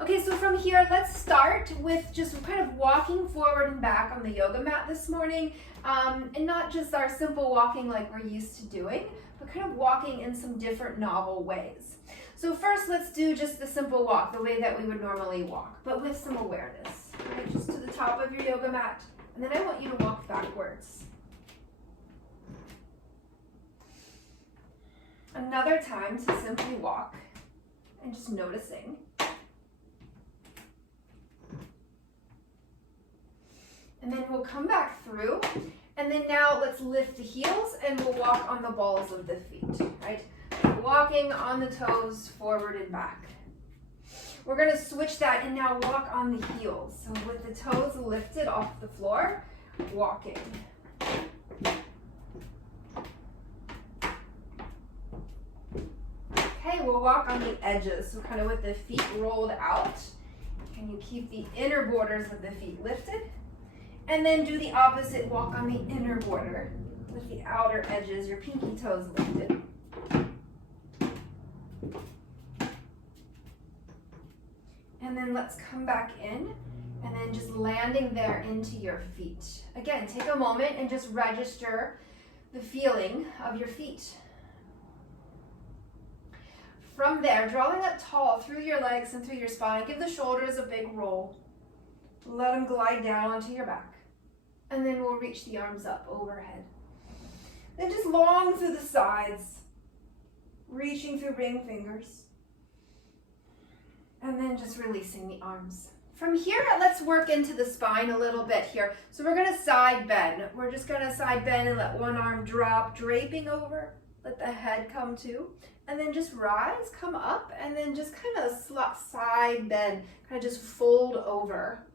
Okay, so from here, let's start with just kind of walking forward and back on the yoga mat this morning. And not just our simple walking like we're used to doing, but kind of walking in some different novel ways. So first, let's do just the simple walk, the way that we would normally walk, but with some awareness. Right? Just to the top of your yoga mat. And then I want you to walk backwards. Another time to simply walk and just noticing. And then we'll come back through. And then now let's lift the heels and we'll walk on the balls of the feet, right? Walking on the toes forward and back. We're going to switch that and now walk on the heels. So with the toes lifted off the floor, walking. Okay, we'll walk on the edges. So kind of with the feet rolled out. Can you keep the inner borders of the feet lifted? And then do the opposite, walk on the inner border with the outer edges, your pinky toes lifted. And then let's come back in and then just landing there into your feet. Again, take a moment and just register the feeling of your feet. From there, drawing up tall through your legs and through your spine, give the shoulders a big roll. Let them glide down onto your back. And then we'll reach the arms up overhead. Then just long through the sides, reaching through ring fingers. And then just releasing the arms. From here, let's work into the spine a little bit here. So we're gonna side bend. We're just gonna side bend and let one arm drop, draping over. Let the head come to. And then just rise, come up, and then just kind of side bend, kind of just fold over.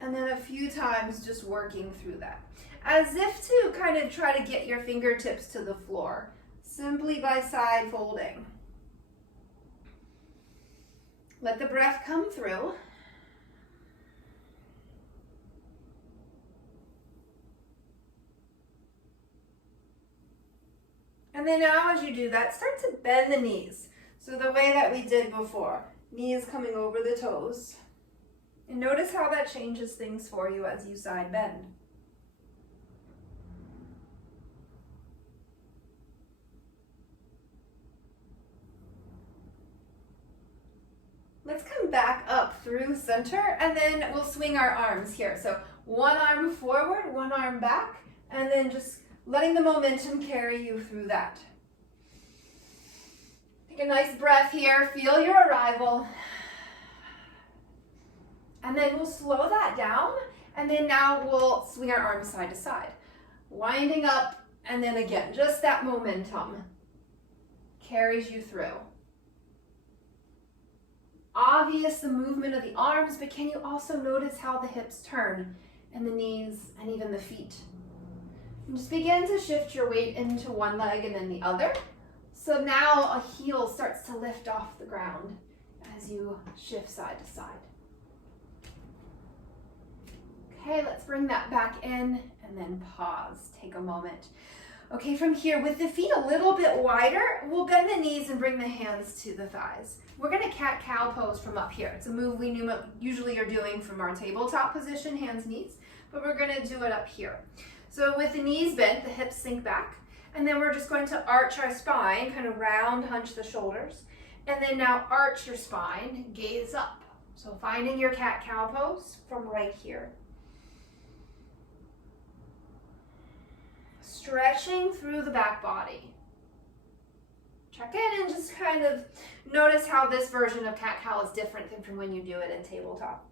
And then a few times just working through that. As if to kind of try to get your fingertips to the floor, simply by side folding. Let the breath come through. And then now as you do that, start to bend the knees. So the way that we did before, knees coming over the toes. And notice how that changes things for you as you side bend. Let's come back up through center and then we'll swing our arms here. So one arm forward, one arm back, and then just letting the momentum carry you through that. Take a nice breath here, feel your arrival. And then we'll slow that down, and then now we'll swing our arms side to side. Winding up, and then again, just that momentum carries you through. Obvious the movement of the arms, but can you also notice how the hips turn, and the knees, and even the feet? And just begin to shift your weight into one leg and then the other. So now a heel starts to lift off the ground as you shift side to side. Okay, let's bring that back in and then pause. Take a moment. Okay, from here, with the feet a little bit wider, we'll bend the knees and bring the hands to the thighs. We're gonna cat-cow pose from up here. It's a move we usually are doing from our tabletop position, hands, knees, but we're gonna do it up here. So with the knees bent, the hips sink back, and then we're just going to arch our spine, kind of round, hunch the shoulders, and then now arch your spine, gaze up. So finding your cat-cow pose from right here. Stretching through the back body. Check in and just kind of notice how this version of cat-cow is different than from when you do it in tabletop.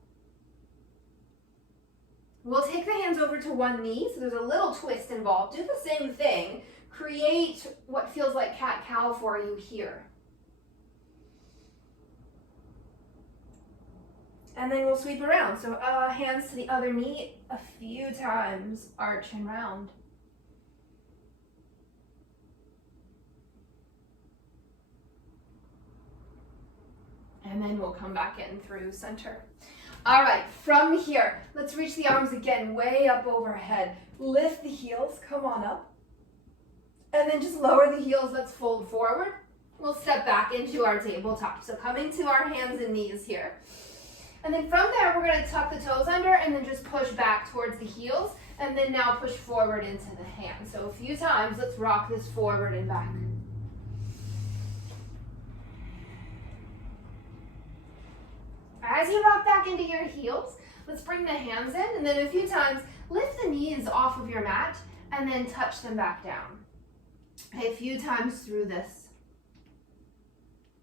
We'll take the hands over to one knee, so there's a little twist involved. Do the same thing. Create what feels like cat-cow for you here. And then we'll sweep around. So hands to the other knee a few times, arch and round. And then we'll come back in through center. All right, from here, let's reach the arms again, way up overhead. Lift the heels, come on up. And then just lower the heels, let's fold forward. we'll step back into our tabletop. So coming to our hands and knees here. And then from there, we're going to tuck the toes under and then just push back towards the heels. And then now push forward into the hands. So a few times, let's rock this forward and back. As you rock back into your heels, let's bring the hands in, and then a few times, lift the knees off of your mat, and then touch them back down. Okay, a few times through this.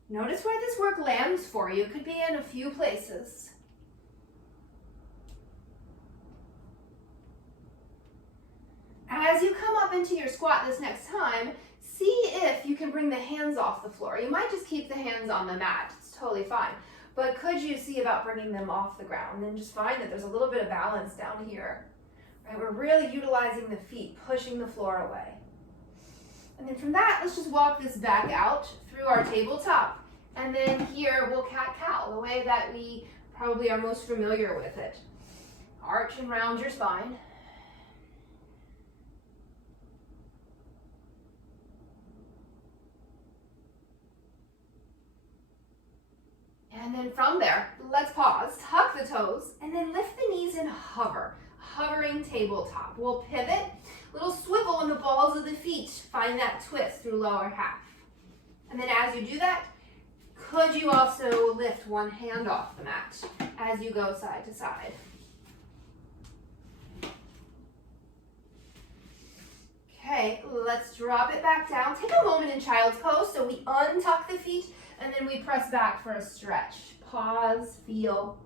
Notice where this work lands for you. It could be in a few places. As you come up into your squat this next time, see if you can bring the hands off the floor. You might just keep the hands on the mat. It's totally fine. But could you see about bringing them off the ground? And just find that there's a little bit of balance down here. Right? We're really utilizing the feet, pushing the floor away. And then from that, let's just walk this back out through our tabletop. And then here we'll cat-cow, the way that we probably are most familiar with it. Arch and round your spine. And then from there, let's pause, tuck the toes, and then lift the knees and hover. Hovering tabletop. We'll pivot, little swivel in the balls of the feet. Find that twist through lower half. And then as you do that, could you also lift one hand off the mat as you go side to side? Okay, let's drop it back down. Take a moment in child's pose. So we untuck the feet and then we press back for a stretch. Pause, feel.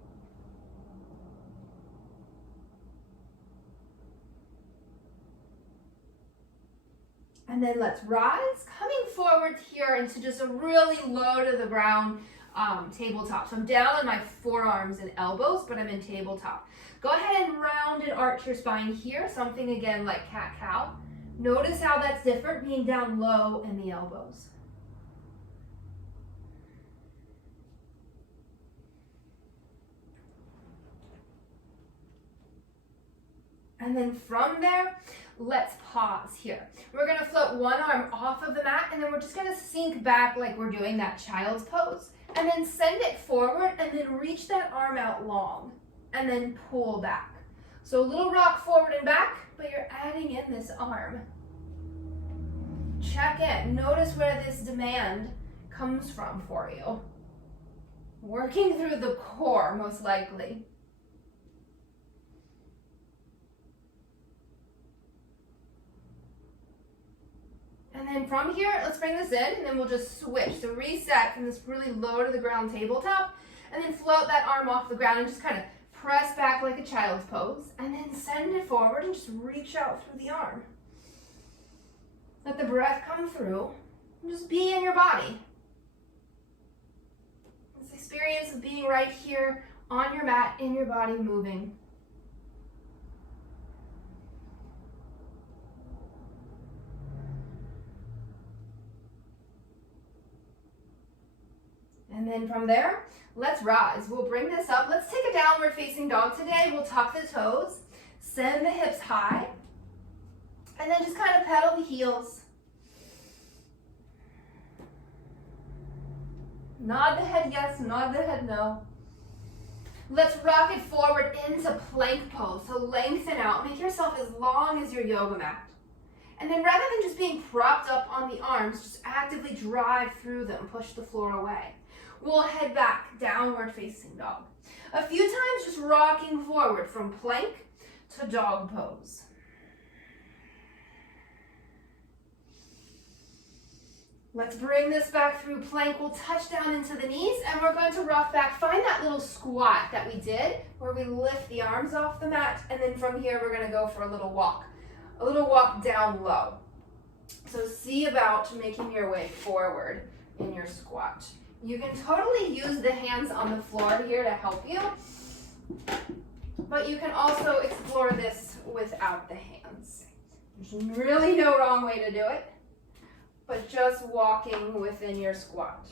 And then let's rise, coming forward here into just a really low to the ground tabletop. So I'm down on my forearms and elbows, but I'm in tabletop. Go ahead and round and arch your spine here, something again like cat-cow. Notice how that's different, being down low in the elbows. And then from there, let's pause here. We're gonna float one arm off of the mat and then we're just gonna sink back like we're doing that child's pose. And then send it forward and then reach that arm out long and then pull back. So a little rock forward and back, but you're adding in this arm. Check in, notice where this demand comes from for you. Working through the core, most likely. And then from here, let's bring this in and then we'll just switch. So reset from this really low to the ground tabletop and then float that arm off the ground and just kind of press back like a child's pose and then send it forward and just reach out through the arm. Let the breath come through and just be in your body. This experience of being right here on your mat, in your body, moving. And then from there, let's rise. We'll bring this up. Let's take a downward facing dog today. We'll tuck the toes, send the hips high, and then just kind of pedal the heels. Nod the head yes, nod the head no. Let's rock it forward into plank pose. So lengthen out. Make yourself as long as your yoga mat. And then rather than just being propped up on the arms, just actively drive through them, push the floor away. We'll head back, downward facing dog. A few times just rocking forward from plank to dog pose. Let's bring this back through plank. We'll touch down into the knees and we're going to rock back. Find that little squat that we did where we lift the arms off the mat, and then from here we're going to go for a little walk down low. So see about making your way forward in your squat. You can totally use the hands on the floor here to help you, but you can also explore this without the hands. There's really no wrong way to do it, but just walking within your squat.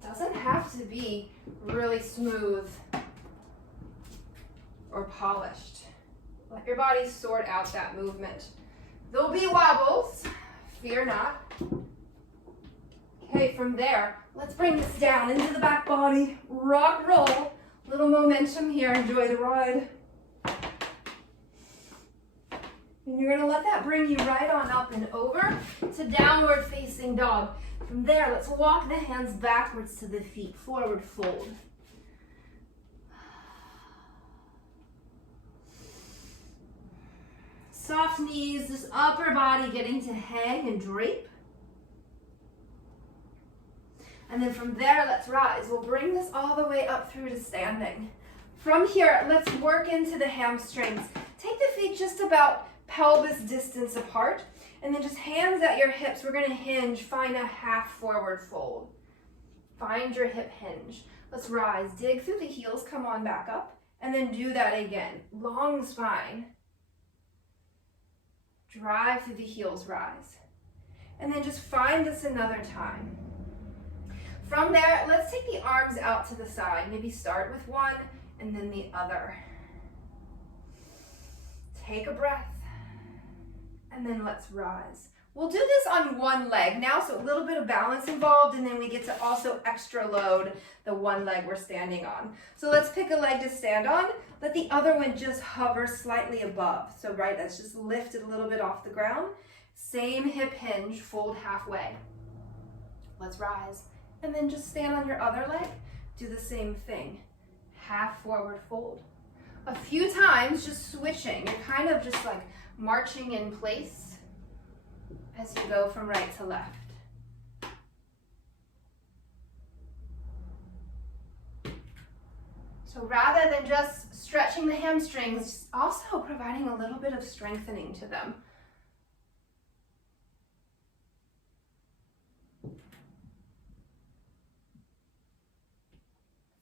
Doesn't have to be really smooth or polished. Let your body sort out that movement. There'll be wobbles, fear not. Okay, from there, let's bring this down into the back body. Rock, roll. Little momentum here. Enjoy the ride. And you're gonna let that bring you right on up and over to downward facing dog. From there, let's walk the hands backwards to the feet, forward fold. Soft knees, this upper body getting to hang and drape. And then from there, let's rise. We'll bring this all the way up through to standing. From here, let's work into the hamstrings. Take the feet just about pelvis distance apart, and then just hands at your hips. We're gonna hinge, find a half forward fold. Find your hip hinge. Let's rise, dig through the heels, come on back up, and then do that again. Long spine. Drive through the heels, rise. And then just find this another time. From there, let's take the arms out to the side. Maybe start with one and then the other. Take a breath. And then let's rise. We'll do this on one leg now, so a little bit of balance involved, and then we get to also extra load the one leg we're standing on. So let's pick a leg to stand on. Let the other one just hover slightly above. So right, that's just lifted a little bit off the ground. Same hip hinge, fold halfway. Let's rise. And then just stand on your other leg. Do the same thing. Half forward fold. A few times, just switching. You're kind of just like marching in place as you go from right to left. So rather than just stretching the hamstrings, also providing a little bit of strengthening to them.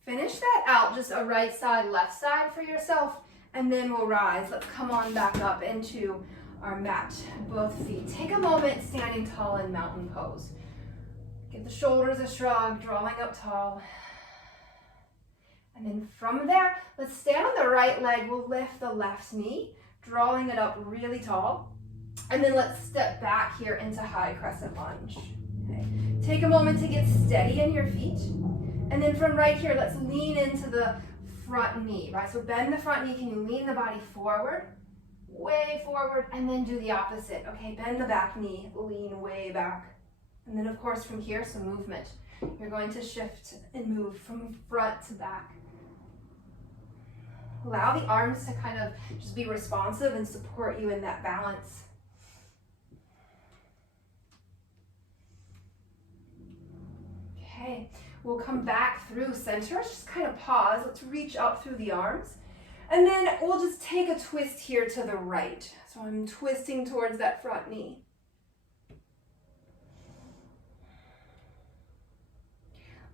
Finish that out, just a right side, left side for yourself, and then we'll rise. Let's come on back up into our mat, both feet. Take a moment standing tall in mountain pose. Give the shoulders a shrug, drawing up tall. And then from there, let's stand on the right leg. We'll lift the left knee, drawing it up really tall. And then let's step back here into high crescent lunge. Okay. Take a moment to get steady in your feet. And then from right here, let's lean into the front knee, right? So bend the front knee. Can you lean the body forward? Way forward, and then do the opposite. Okay, bend the back knee, lean way back. And then of course from here, some movement. You're going to shift and move from front to back. Allow the arms to kind of just be responsive and support you in that balance. Okay, we'll come back through center. Just kind of pause. Let's reach up through the arms. And then we'll just take a twist here to the right. So I'm twisting towards that front knee.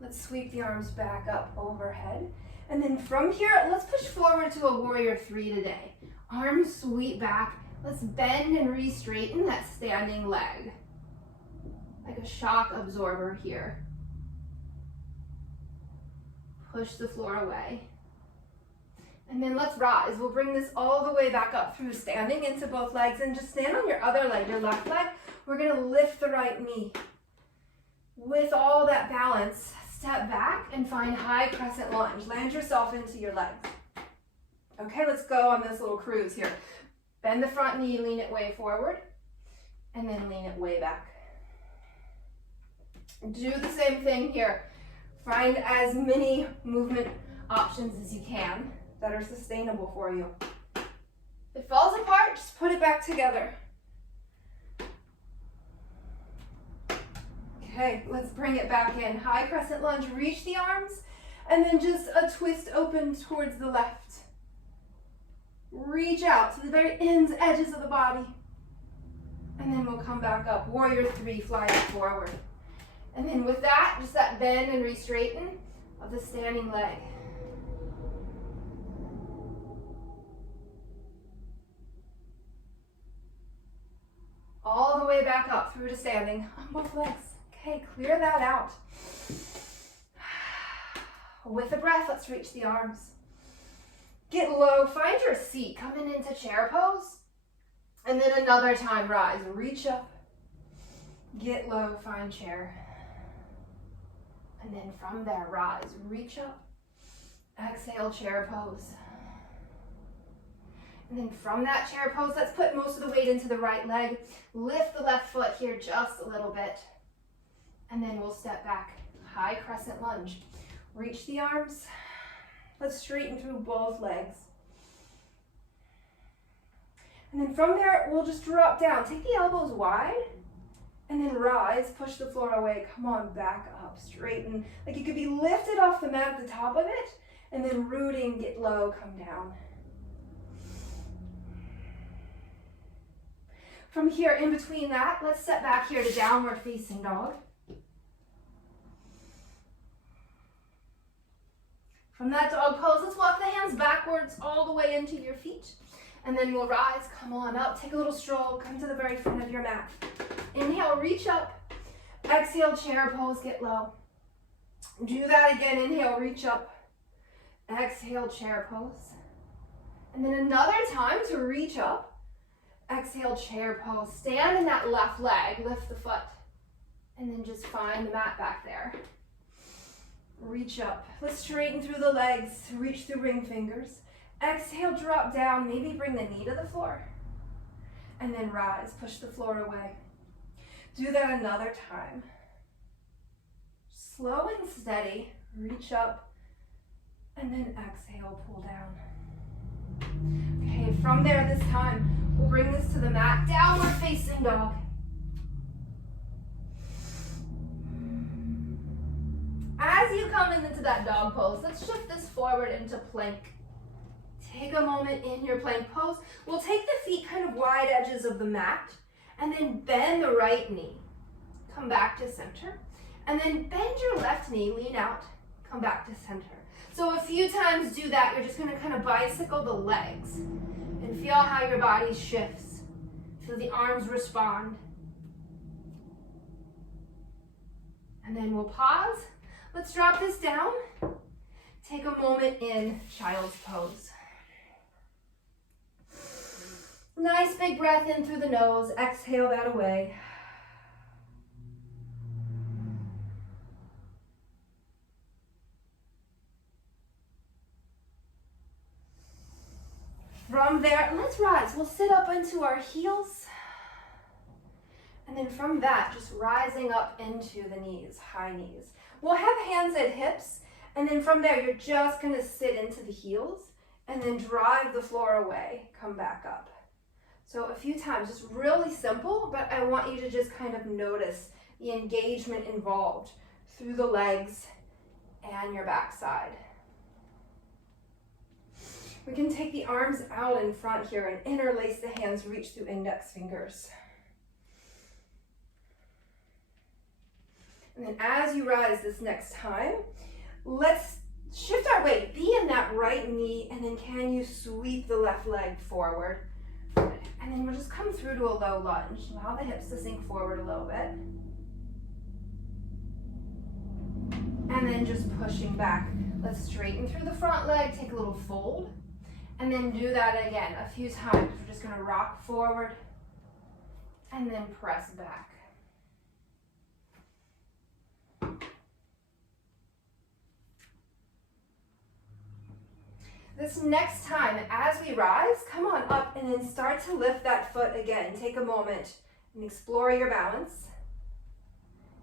Let's sweep the arms back up overhead. And then from here, let's push forward to a warrior three today. Arms sweep back. Let's bend and re-straighten that standing leg. Like a shock absorber here. Push the floor away. And then let's rise. We'll bring this all the way back up through standing into both legs, and just stand on your other leg, your left leg. We're gonna lift the right knee. With all that balance, step back and find high crescent lunge. Land yourself into your legs. Okay, let's go on this little cruise here. Bend the front knee, lean it way forward, and then lean it way back. Do the same thing here. Find as many movement options as you can that are sustainable for you. If it falls apart, just put it back together. Okay, let's bring it back in. High crescent lunge, reach the arms, and then just a twist open towards the left. Reach out to the very ends, edges of the body. And then we'll come back up. Warrior three, flying forward. And then with that, just that bend and re-straighten of the standing leg. All the way back up through to standing on both legs. Okay, clear that out. With a breath, let's reach the arms. Get low, find your seat, coming into chair pose. And then another time, rise, reach up. Get low, find chair. And then from there, rise, reach up. Exhale, chair pose. And then from that chair pose, let's put most of the weight into the right leg. Lift the left foot here just a little bit. And then we'll step back. High crescent lunge. Reach the arms. Let's straighten through both legs. And then from there, we'll just drop down. Take the elbows wide. And then rise, push the floor away. Come on, back up, straighten. Like you could be lifted off the mat at the top of it. And then rooting, get low, come down. From here, in between that, let's step back here to downward facing dog. From that dog pose, let's walk the hands backwards all the way into your feet. And then we'll rise, come on up, take a little stroll, come to the very front of your mat. Inhale, reach up. Exhale, chair pose, get low. Do that again, inhale, reach up. Exhale, chair pose. And then another time to reach up. Exhale, chair pose. Stand in that left leg, lift the foot. And then just find the mat back there. Reach up. Let's straighten through the legs, reach through ring fingers. Exhale, drop down, maybe bring the knee to the floor. And then rise, push the floor away. Do that another time. Slow and steady, reach up, and then exhale, pull down. Okay, from there this time, we'll bring this to the mat, downward facing dog. As you come into that dog pose, let's shift this forward into plank. Take a moment in your plank pose. We'll take the feet kind of wide edges of the mat and then bend the right knee. Come back to center. And then bend your left knee, lean out, come back to center. So a few times do that. You're just going to kind of bicycle the legs and feel how your body shifts. Feel the arms respond. And then we'll pause. Let's drop this down. Take a moment in child's pose. Nice big breath in through the nose. Exhale that away. From there, let's rise. We'll sit up into our heels. And then from that, just rising up into the knees, high knees. We'll have hands at hips. And then from there, you're just going to sit into the heels and then drive the floor away. Come back up. So a few times, just really simple, but I want you to just kind of notice the engagement involved through the legs and your backside. We can take the arms out in front here and interlace the hands, reach through index fingers. And then as you rise this next time, let's shift our weight. Be in that right knee, and then can you sweep the left leg forward? And then we'll just come through to a low lunge. Allow the hips to sink forward a little bit. And then just pushing back. Let's straighten through the front leg, take a little fold. And then do that again a few times. We're just gonna rock forward and then press back. This next time, as we rise, come on up and then start to lift that foot again. Take a moment and explore your balance.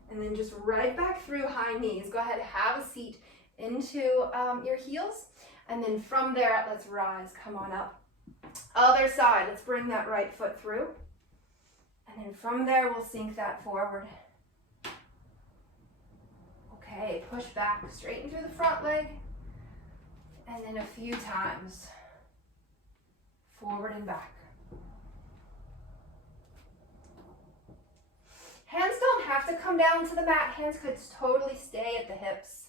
And then just right back through high knees. Go ahead, have a seat into your heels. And then from there, let's rise. Come on up. Other side, let's bring that right foot through. And then from there, we'll sink that forward. Okay, push back, straighten through the front leg. And then a few times, forward and back. Hands don't have to come down to the mat. Hands could totally stay at the hips.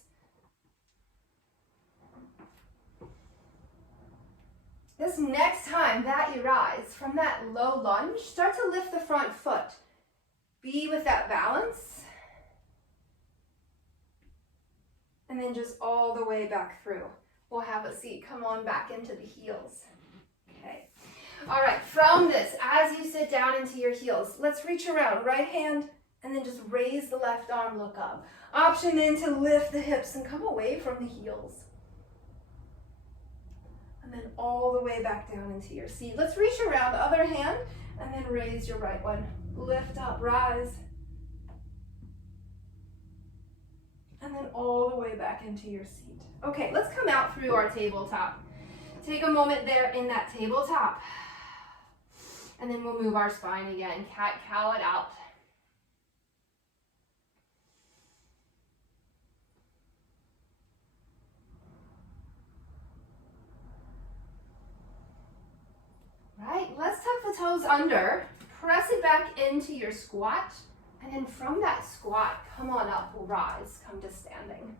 This next time that you rise from that low lunge, start to lift the front foot. Be with that balance. And then just all the way back through. We'll have a seat. Come on back into the heels. Okay. All right, from this, as you sit down into your heels, let's reach around. Right hand and then just raise the left arm, look up. Option then to lift the hips and come away from the heels. And then all the way back down into your seat. Let's reach around the other hand and then raise your right one. Lift up, rise. And then all the way back into your seat. Okay, let's come out through our tabletop. Take a moment there in that tabletop. And then we'll move our spine again. Cat-cow it out. Right, let's tuck the toes under. Press it back into your squat. And then from that squat, come on up, we'll rise, come to standing.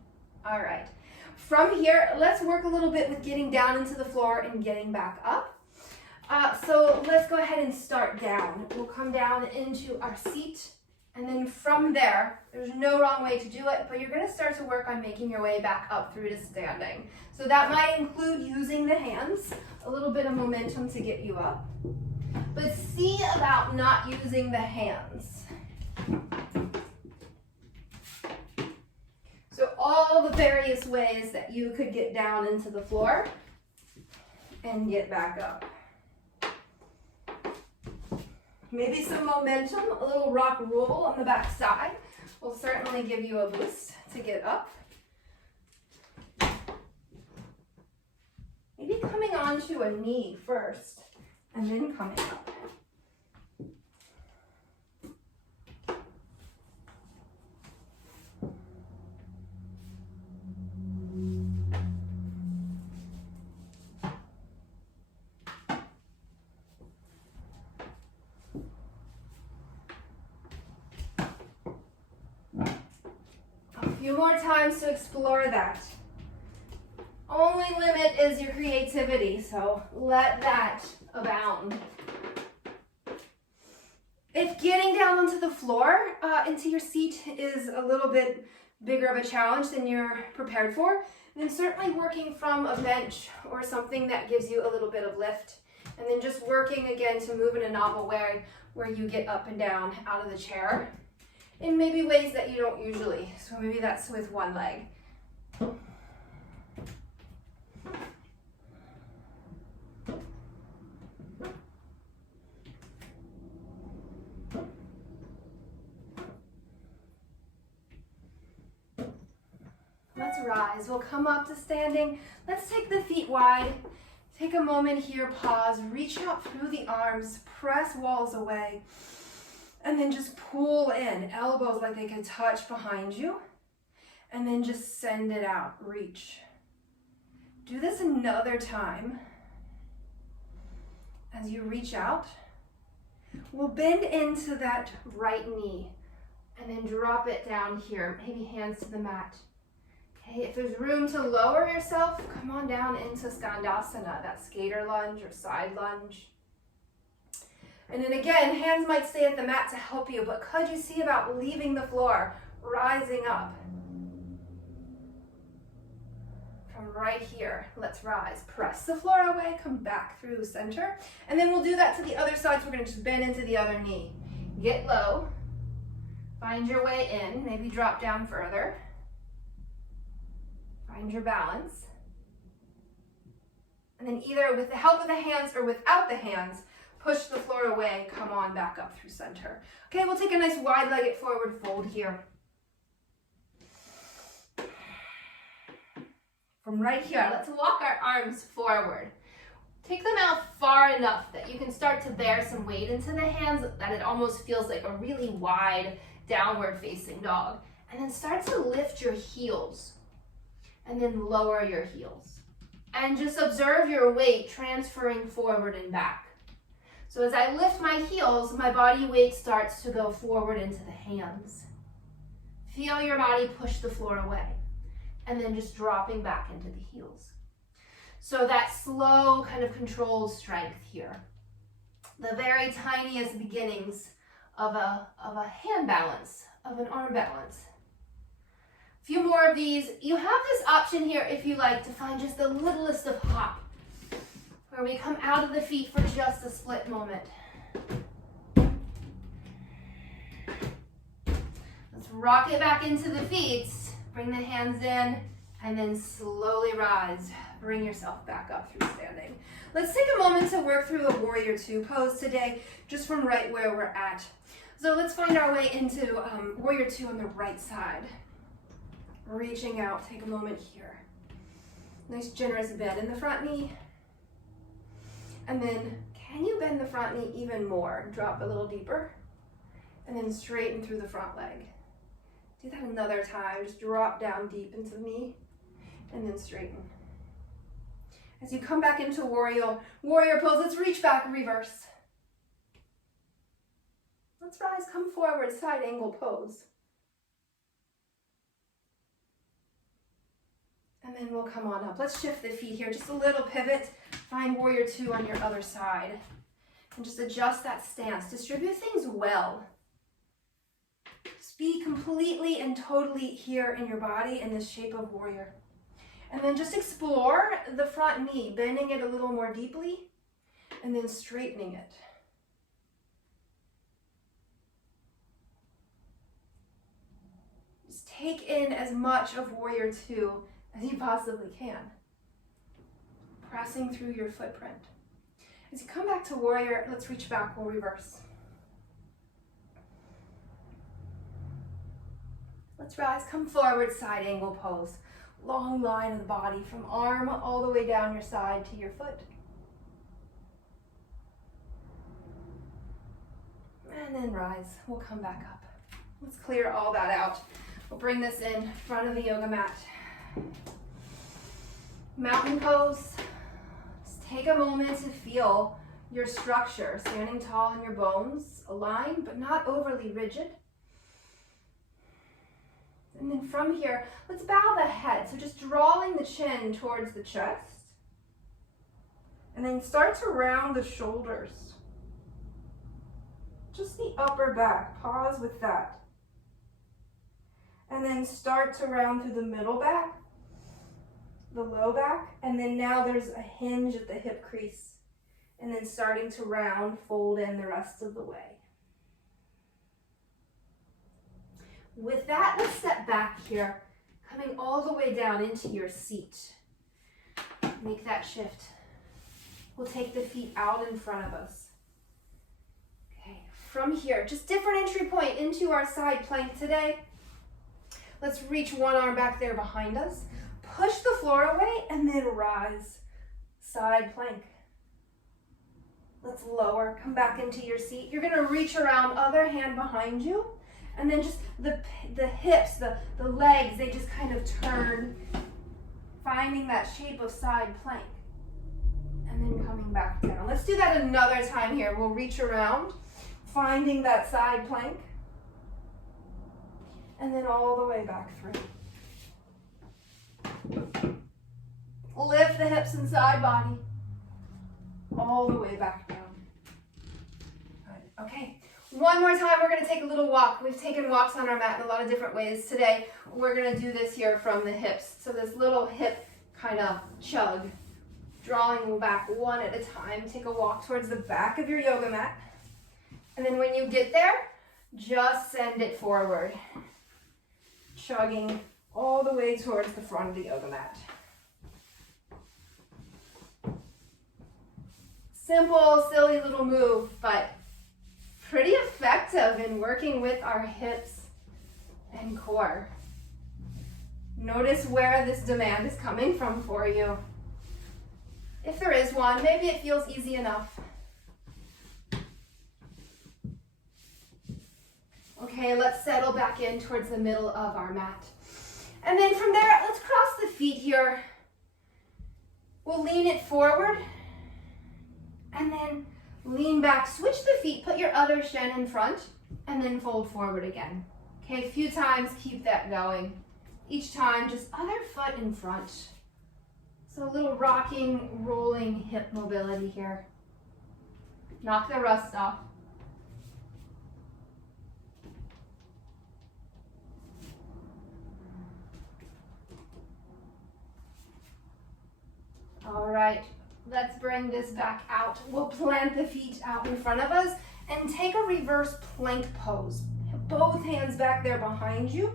All right, from here, let's work a little bit with getting down into the floor and getting back up. So let's go ahead and start down. We'll come down into our seat, and then from there, there's no wrong way to do it, but you're gonna start to work on making your way back up through to standing. So that might include using the hands, a little bit of momentum to get you up, but see about not using the hands. So all the various ways that you could get down into the floor and get back up. Maybe some momentum, a little rock roll on the back side will certainly give you a boost to get up. Maybe coming onto a knee first and then coming up. Few more times to explore that. Only limit is your creativity, so let that abound. If getting down onto the floor, into your seat is a little bit bigger of a challenge than you're prepared for, then certainly working from a bench or something that gives you a little bit of lift, and then just working again to move in a novel way where you get up and down out of the chair in maybe ways that you don't usually. So maybe that's with one leg. Let's rise. We'll come up to standing. Let's take the feet wide. Take a moment here, pause, reach out through the arms, press walls away. And then just pull in, elbows like they can touch behind you. And then just send it out, reach. Do this another time. As you reach out, we'll bend into that right knee and then drop it down here, maybe hands to the mat. Okay, if there's room to lower yourself, come on down into Skandasana, that skater lunge or side lunge. And then again, hands might stay at the mat to help you, but could you see about leaving the floor, rising up? From right here, let's rise. Press the floor away, come back through center. And then we'll do that to the other side, so we're gonna just bend into the other knee. Get low, find your way in, maybe drop down further. Find your balance. And then either with the help of the hands or without the hands, push the floor away, come on back up through center. Okay, we'll take a nice wide-legged forward fold here. From right here, let's walk our arms forward. Take them out far enough that you can start to bear some weight into the hands, that it almost feels like a really wide downward facing dog. And then start to lift your heels and then lower your heels. And just observe your weight transferring forward and back. So as I lift my heels, my body weight starts to go forward into the hands. Feel your body push the floor away, and then just dropping back into the heels. So that slow, kind of controlled strength here. The very tiniest beginnings of a hand balance, of an arm balance. A few more of these. You have this option here, if you like, to find just the littlest of hop, where we come out of the feet for just a split moment. Let's rock it back into the feet. Bring the hands in and then slowly rise. Bring yourself back up through standing. Let's take a moment to work through a warrior two pose today, just from right where we're at. So let's find our way into warrior two on the right side. Reaching out, take a moment here. Nice generous bend in the front knee. And then can you bend the front knee even more? Drop a little deeper. And then straighten through the front leg. Do that another time. Just drop down deep into the knee and then straighten. As you come back into warrior pose, let's reach back, reverse. Let's rise, come forward, side angle pose. And then we'll come on up. Let's shift the feet here, just a little pivot. Find warrior two on your other side. And just adjust that stance. Distribute things well. Just be completely and totally here in your body in this shape of warrior. And then just explore the front knee, bending it a little more deeply, and then straightening it. Just take in as much of warrior two as you possibly can. Pressing through your footprint. As you come back to warrior, let's reach back, we'll reverse. Let's rise, come forward, side angle pose. Long line of the body from arm all the way down your side to your foot. And then rise, we'll come back up. Let's clear all that out. We'll bring this in front of the yoga mat. Mountain pose. Just take a moment to feel your structure, standing tall in your bones, aligned but not overly rigid. And then from here, let's bow the head. So just drawing the chin towards the chest. And then start to round the shoulders. Just the upper back, pause with that. And then start to round through the middle back, the low back, and then now there's a hinge at the hip crease. And then starting to round, fold in the rest of the way. With that, let's step back here, coming all the way down into your seat. Make that shift. We'll take the feet out in front of us. Okay, from here, just different entry point into our side plank today. Let's reach one arm back there behind us. Push the floor away and then rise. Side plank. Let's lower, come back into your seat. You're gonna reach around, other hand behind you. And then just the hips, the legs, they just kind of turn, finding that shape of side plank. And then coming back down. Let's do that another time here. We'll reach around, finding that side plank. And then all the way back through. Lift the hips and side body. All the way back down. Good. Okay. One more time, we're going to take a little walk. We've taken walks on our mat in a lot of different ways today. We're going to do this here from the hips. So this little hip kind of chug, drawing back one at a time. Take a walk towards the back of your yoga mat. And then when you get there, just send it forward. Chugging all the way towards the front of the yoga mat. Simple, silly little move, but pretty effective in working with our hips and core. Notice where this demand is coming from for you. If there is one, maybe it feels easy enough. Okay, let's settle back in towards the middle of our mat. And then from there, let's cross the feet here. We'll lean it forward and then lean back, switch the feet, put your other shin in front, and then fold forward again. Okay, a few times, keep that going. Each time, just other foot in front. So a little rocking, rolling hip mobility here. Knock the rust off. All right. Let's bring this back out. We'll plant the feet out in front of us and take a reverse plank pose. both hands back there behind you.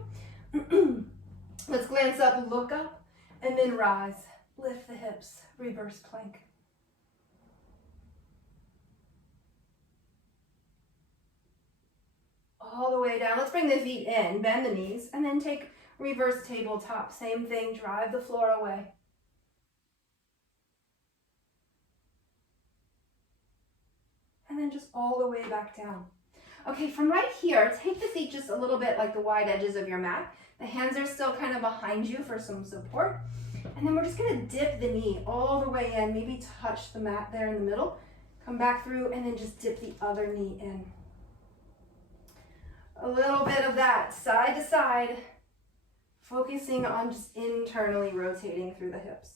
Let's glance up, look up, and then rise. Lift the hips, reverse plank. All the way down. Let's bring the feet in, bend the knees, and then take reverse tabletop. Same thing, drive the floor away. And then just all the way back down. Okay, from right here, take the feet just a little bit like the wide edges of your mat. The hands are still kind of behind you for some support. And then we're just gonna dip the knee all the way in, maybe touch the mat there in the middle. Come back through and then just dip the other knee in. A little bit of that side to side, focusing on just internally rotating through the hips.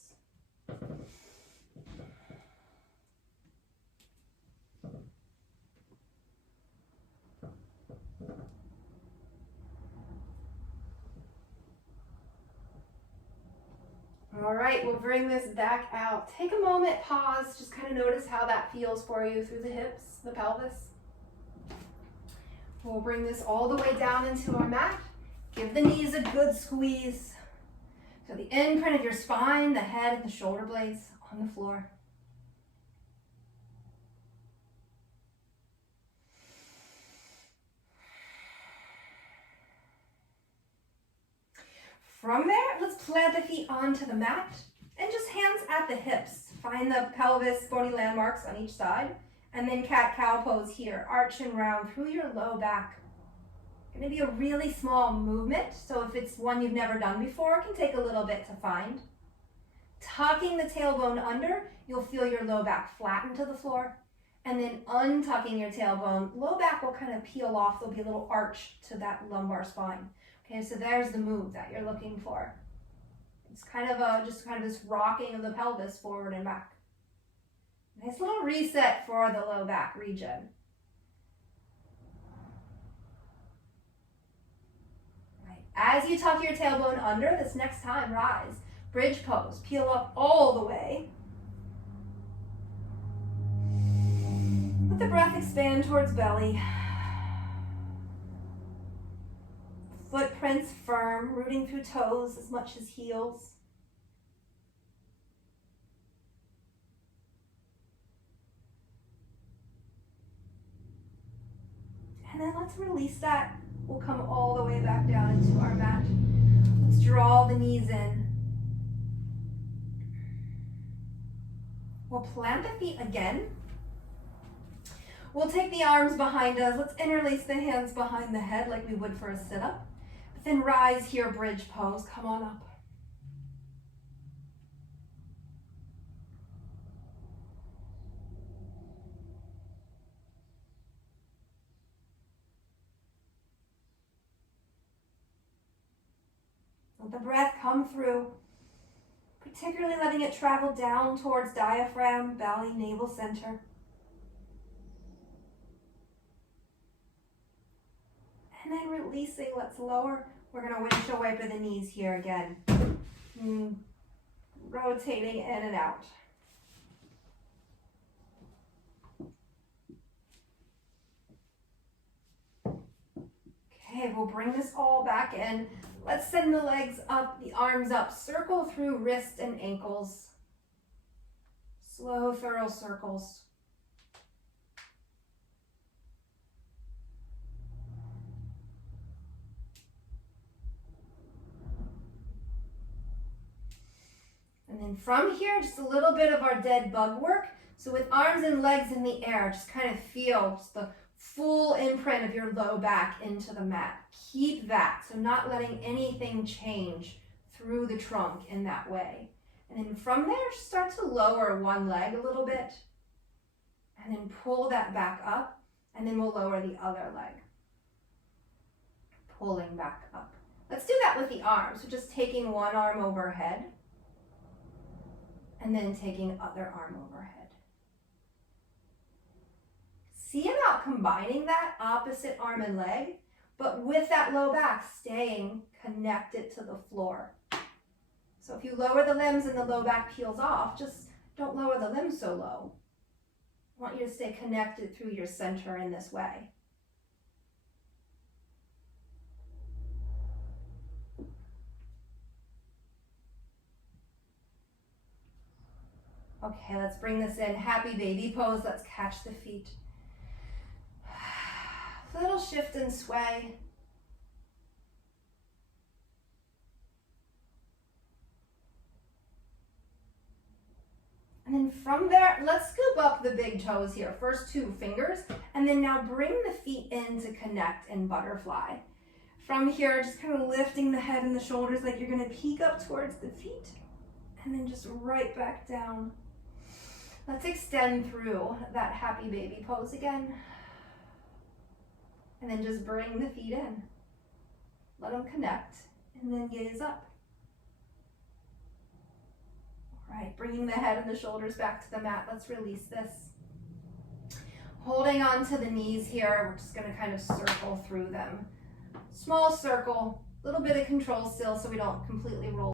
All right, we'll bring this back out. Take a moment, pause, just kind of notice how that feels for you through the hips, the pelvis. We'll bring this all the way down into our mat. Give the knees a good squeeze. So the imprint of your spine, the head, and the shoulder blades on the floor. From there, let's plant the feet onto the mat and just hands at the hips. Find the pelvis, bony landmarks on each side. And then cat-cow pose here, arch and round through your low back. Gonna be a really small movement, so if it's one you've never done before, it can take a little bit to find. Tucking the tailbone under, you'll feel your low back flatten to the floor. And then untucking your tailbone, low back will kind of peel off. There'll be a little arch to that lumbar spine. Okay, so there's the move that you're looking for. It's kind of just this rocking of the pelvis forward and back. Nice little reset for the low back region. Right. As you tuck your tailbone under, this next time, rise. Bridge pose. Peel up all the way. Let the breath expand towards belly. Footprints firm, rooting through toes as much as heels. And then let's release that. We'll come all the way back down into our mat. Let's draw the knees in. We'll plant the feet again. We'll take the arms behind us. Let's interlace the hands behind the head like we would for a sit-up. But then rise here, bridge pose. Come on up. Let the breath come through, particularly letting it travel down towards diaphragm, belly, navel center. And then releasing, let's lower. We're going to windshield wiper the knees here again. Rotating in and out. Okay, we'll bring this all back in. Let's send the legs up, the arms up. Circle through wrist and ankles. Slow, thorough circles. And then from here, just a little bit of our dead bug work. So with arms and legs in the air, just kind of feel just the full imprint of your low back into the mat. Keep that, so not letting anything change through the trunk in that way. And then from there, start to lower one leg a little bit. And then pull that back up. And then we'll lower the other leg. Pulling back up. Let's do that with the arms. So just taking one arm overhead. And then taking other arm overhead. See about combining that opposite arm and leg, but with that low back staying connected to the floor. So if you lower the limbs and the low back peels off, just don't lower the limbs so low. I want you to stay connected through your center in this way. Okay, let's bring this in. Happy baby pose. Let's catch the feet. Little shift and sway. And then from there, let's scoop up the big toes here. First 2 fingers, and then now bring the feet in to connect in butterfly. From here, just kind of lifting the head and the shoulders like you're gonna peek up towards the feet, and then just right back down. Let's extend through that happy baby pose again. And then just bring the feet in. Let them connect, and then gaze up. All right, bringing the head and the shoulders back to the mat. Let's release this. Holding on to the knees here, we're just gonna kind of circle through them. Small circle, little bit of control still so we don't completely roll